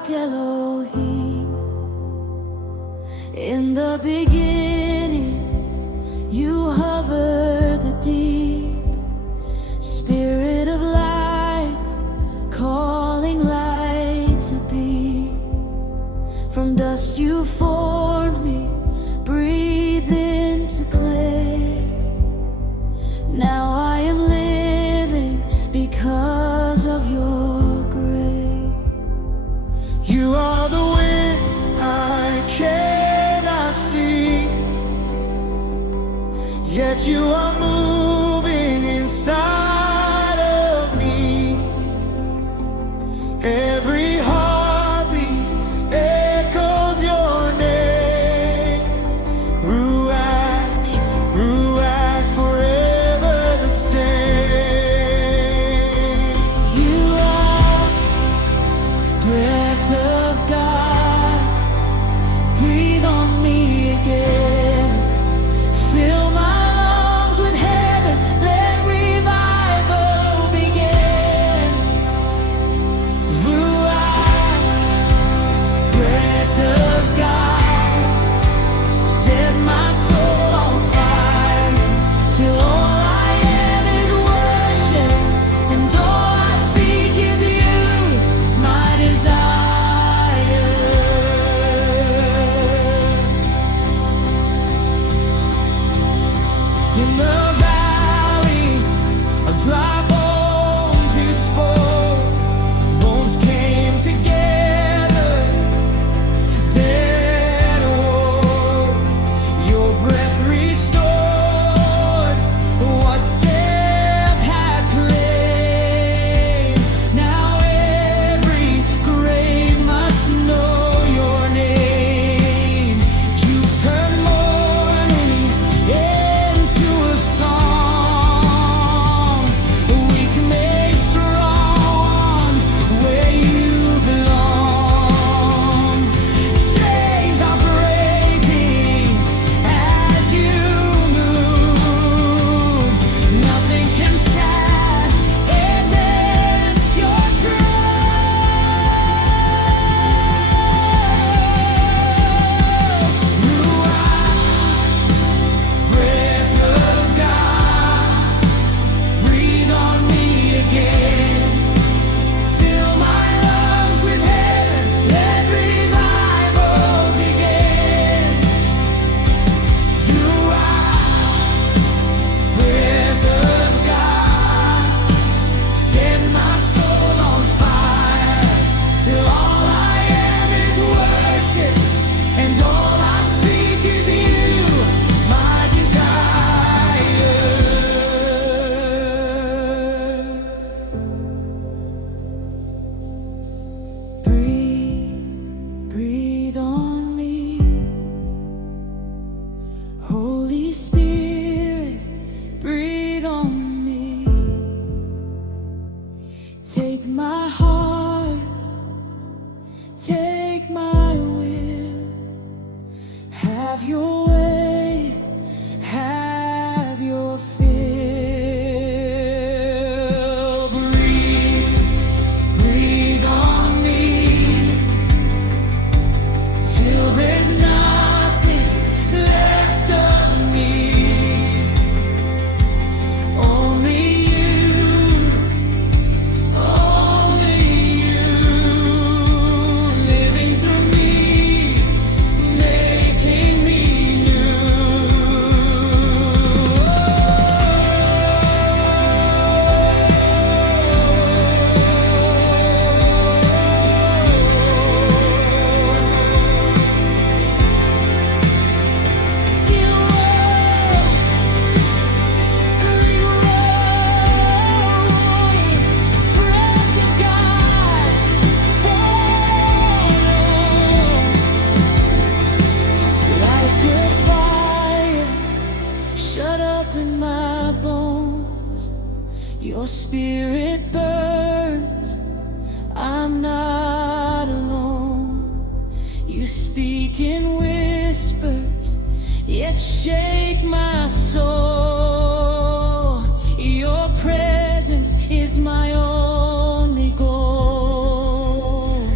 Ruach Elohim. In the beginning, you hover the deep. Spirit of life, calling light to be. From dust you formed me, breathe into clay. Now I am living because of your grace. You are the wind I cannot see, yet you are moving inside of me. Every heartbeat echoes your name. Ruach, Ruach, forever the same. You are breath of God, breathe on me again. Fill my lungs with heaven, let revival begin. Ruach, breath of God, set my soul on fire, till all I am is worship, and all I seek is you, my desire. In the valley of dry bones you spoke, bones came together, dead awoke. Your breath restored what death had claimed. Now every grave must know your name. You turn mourning into a song. Weak made strong where you belong. Chains are breaking as you move. Nothing can stand against your truth. Ruach, breath of God, breathe on me again. Fill my lungs with heaven, let revival begin. You are breath of God, set my soul on fire, till all I am is worship, and all I seek is you, my desire. Breathe on me, Holy Spirit, breathe on me. Take my heart, take my will, have your way, have your fill. Breathe on me, till there's nothing left of me. Only you, living through me, making me shut up in my bones. Your spirit burns, I'm not alone. You speak in whispers, yet shake my soul. Your presence is my only goal.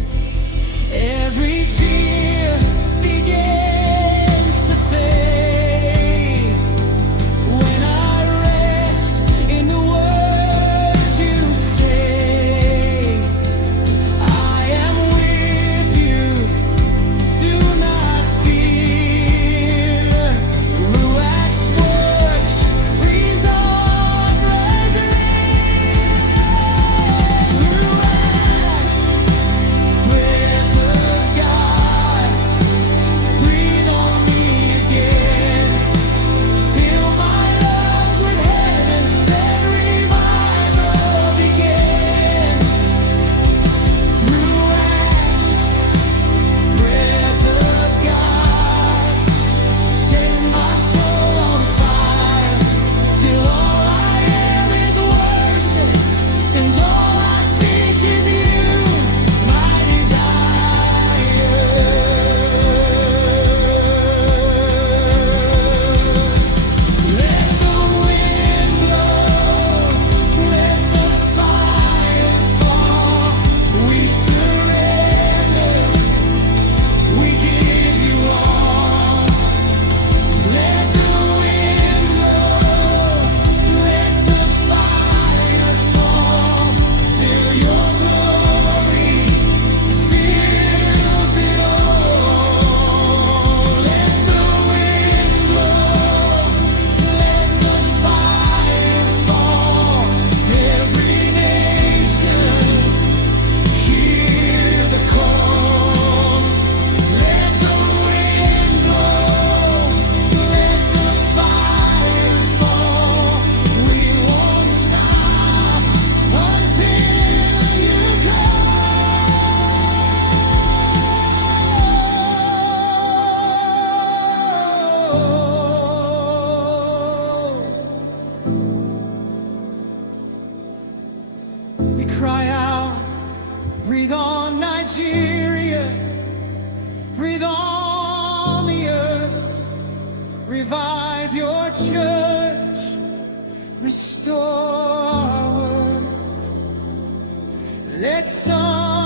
Nigeria, breathe on the earth, revive your church, restore our world. Let sun